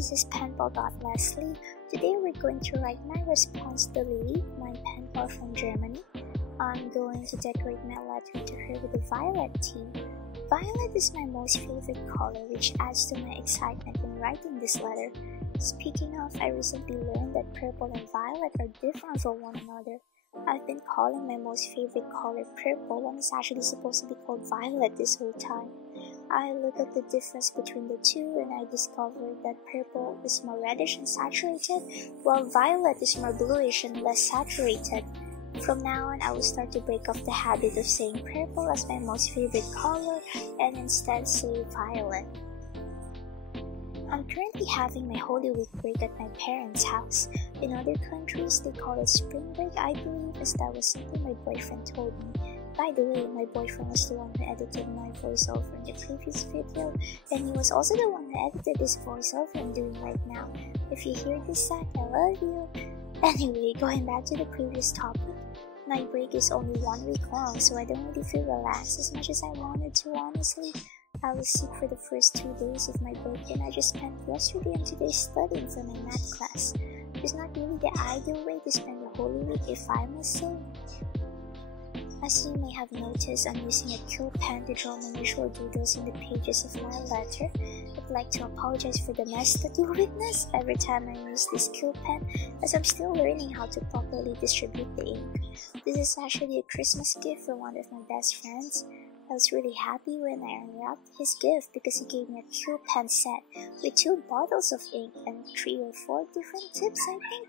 this is penpal.leslie. Today we're going to write my response to Lilly, my pen pal from Germany. I'm going to decorate my letter to her with a violet theme. Violet is my most favorite color, which adds to my excitement in writing this letter. Speaking of, I recently learned that purple and violet are different from one another. I've been calling my most favorite color purple when it's actually supposed to be called violet this whole time. I looked up the difference between the two and I discovered that purple is more reddish and saturated, while violet is more bluish and less saturated. From now on, I will start to break off the habit of saying purple as my most favorite color and instead say violet. I'm currently having my Holy Week break at my parents' house. In other countries, they call it spring break, I believe, as that was something my boyfriend told me. By the way, my boyfriend was the one who edited my voiceover in the previous video, and he was also the one who edited this voiceover I'm doing right now. If you hear this, Zach, I love you. Anyway, going back to the previous topic, my break is only 1 week long, so I don't really feel relaxed as much as I wanted to, honestly. I was sick for the first 2 days of my break, and I just spent yesterday and today studying for my math class. It's not really the ideal way to spend the Holy Week, if I must say. As you may have noticed, I'm using a Q pen to draw my usual doodles in the pages of my letter. I'd like to apologize for the mess that you witness every time I use this Q pen, as I'm still learning how to properly distribute the ink. This is actually a Christmas gift from one of my best friends. I was really happy when I unwrapped his gift because he gave me a Q pen set with 2 bottles of ink and 3 or 4 different tips, I think.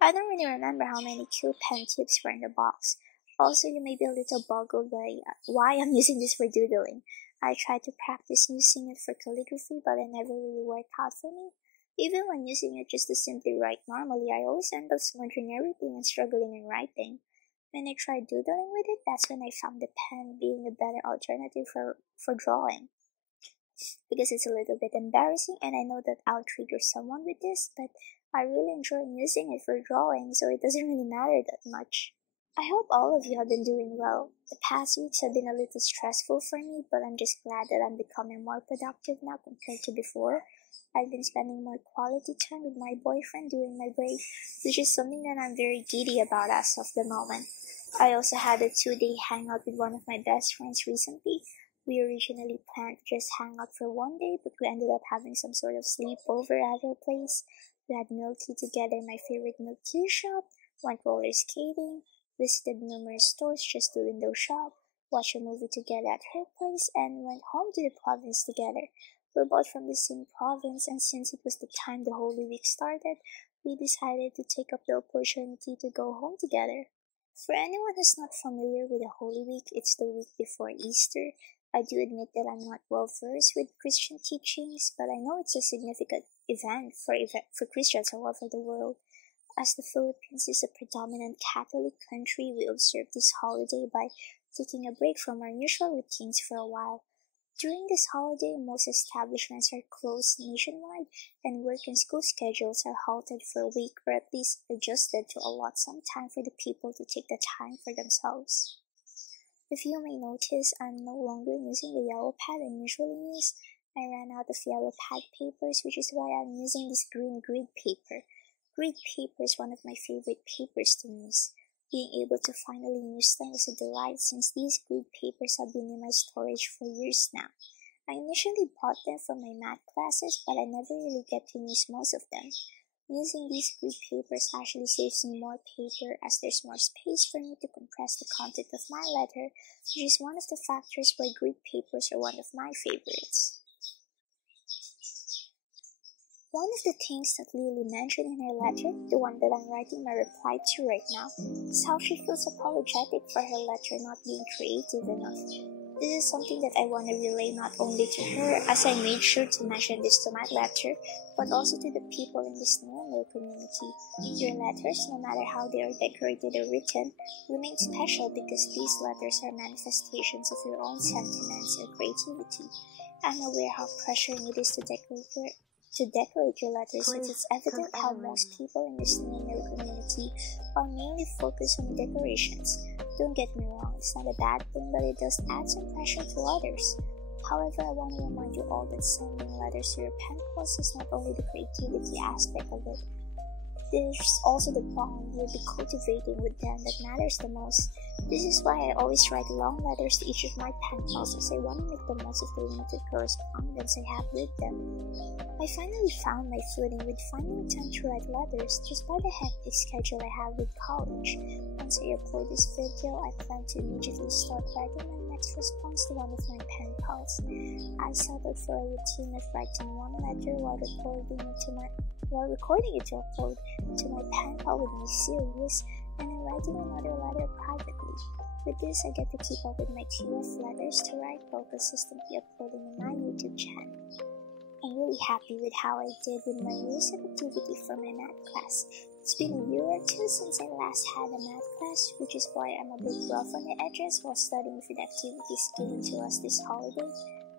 I don't really remember how many Q pen tips were in the box. Also, you may be a little boggled by why I'm using this for doodling. I tried to practice using it for calligraphy, but it never really worked out for me. Even when using it just to simply write normally, I always end up smudging everything and struggling in writing. When I tried doodling with it, that's when I found the pen being a better alternative for drawing. Because it's a little bit embarrassing, and I know that I'll trigger someone with this, but I really enjoy using it for drawing, so it doesn't really matter that much. I hope all of you have been doing well. The past weeks have been a little stressful for me, but I'm just glad that I'm becoming more productive now compared to before. I've been spending more quality time with my boyfriend during my break, which is something that I'm very giddy about as of the moment. I also had a 2-day hangout with one of my best friends recently. We originally planned to just hang out for 1 day, but we ended up having some sort of sleepover at her place. We had milk tea together in my favorite milk tea shop, went roller skating, visited numerous stores just to window shop, watched a movie together at her place, and went home to the province together. We're both from the same province, and since it was the time the Holy Week started, we decided to take up the opportunity to go home together. For anyone who's not familiar with the Holy Week, it's the week before Easter. I do admit that I'm not well versed with Christian teachings, but I know it's a significant event for Christians all over the world. As the Philippines is a predominant Catholic country, we observe this holiday by taking a break from our usual routines for a while. During this holiday, most establishments are closed nationwide, and work and school schedules are halted for a week, or at least adjusted to allot some time for the people to take the time for themselves. If you may notice, I'm no longer using the yellow pad I usually use. I ran out of yellow pad papers, which is why I'm using this green grid paper. Grid paper is one of my favorite papers to use. Being able to finally use them was a delight since these grid papers have been in my storage for years now. I initially bought them for my math classes, but I never really get to use most of them. Using these grid papers actually saves me more paper as there's more space for me to compress the content of my letter, which is one of the factors why grid papers are one of my favorites. One of the things that Lilly mentioned in her letter, the one that I'm writing my reply to right now, is how she feels apologetic for her letter not being creative enough. This is something that I want to relay not only to her, as I made sure to mention this to my letter, but also to the people in the snail mail community. Your letters, no matter how they are decorated or written, remain special because these letters are manifestations of your own sentiments or creativity. I'm aware how pressuring it is to decorate your letters, since it's evident how most people in the snail mail community are mainly focused on decorations. Don't get me wrong, it's not a bad thing, but it does add some pressure to others. However, I want to remind you all that sending letters to your pen pals is not only the creativity aspect of it. There's also the bond you'll be cultivating with them that matters the most. This is why I always write long letters to each of my pen pals, as I want to make the most of the limited correspondence I have with them. I finally found my footing with finding time to write letters despite the hectic schedule I have with college. Once I upload this video, I plan to immediately start writing my next response to one of my pen pals. I settled for a routine of writing one letter while recording it to upload to my pen pal with my series, and then writing another letter privately. With this, I get to keep up with my queue of letters to write while consistently uploading in my YouTube channel. I'm really happy with how I did with my recent activity for my math class. It's been a year or two since I last had a math class, which is why I'm a bit rough on the edges while studying for the activities given to us this holiday.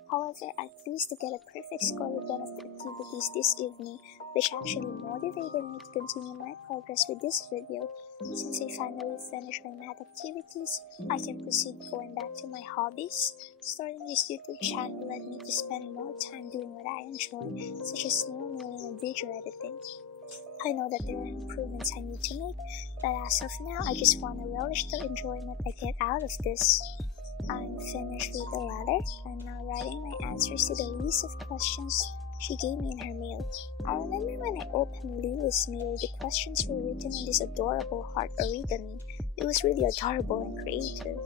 However, I'm pleased to get a perfect score with one of the activities this evening, which actually motivated me to continue my progress with this video. Since I finally finished my math activities, I can proceed going back to my hobbies. Starting this YouTube channel led me to spend more time doing what I enjoy, such as snail mailing and video editing. I know that there are improvements I need to make, but as of now, I just want to relish the enjoyment I get out of this. I'm finished with the letter. I'm now writing my answers to the list of questions she gave me in her mail. I remember when I opened Lilly's mail, the questions were written in this adorable heart origami. It was really adorable and creative.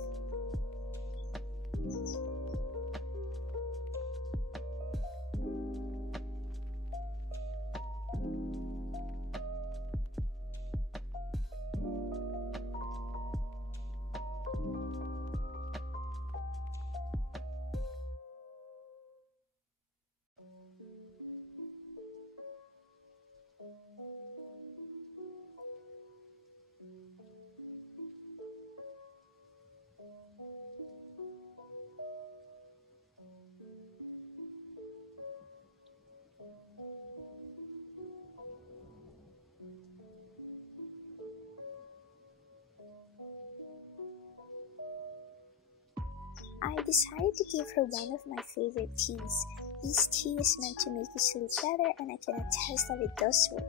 I decided to give her one of my favorite teas. This tea is meant to make you sleep better, and I can attest that it does work.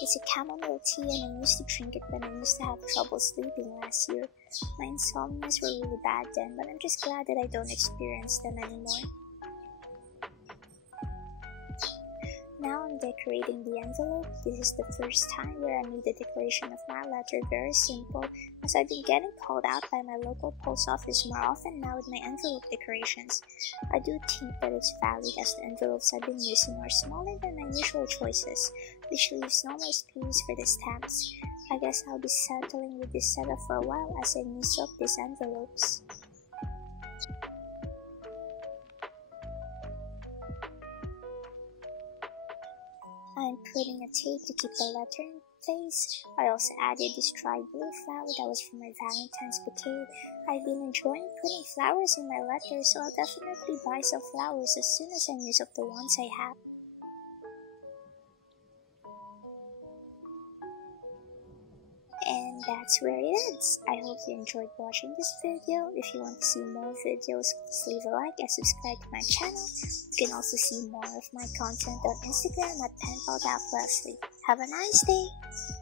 It's a chamomile tea, and I used to drink it when I used to have trouble sleeping last year. My insomnias were really bad then, but I'm just glad that I don't experience them anymore. Now I'm decorating the envelope. This is the first time where I made the decoration of my letter very simple, as I've been getting called out by my local post office more often now with my envelope decorations. I do think that it's valid, as the envelopes I've been using are smaller than my usual choices, which leaves no more space for the stamps. I guess I'll be settling with this setup for a while as I mix up these envelopes. I'm putting a tape to keep the letter in place. I also added this dry blue flower that was from my Valentine's bouquet. I've been enjoying putting flowers in my letters, so I'll definitely buy some flowers as soon as I use up the ones I have. And that's where it ends. I hope you enjoyed watching this video. If you want to see more videos, please leave a like and subscribe to my channel. You can also see more of my content on Instagram at penpal.leslie. Have a nice day!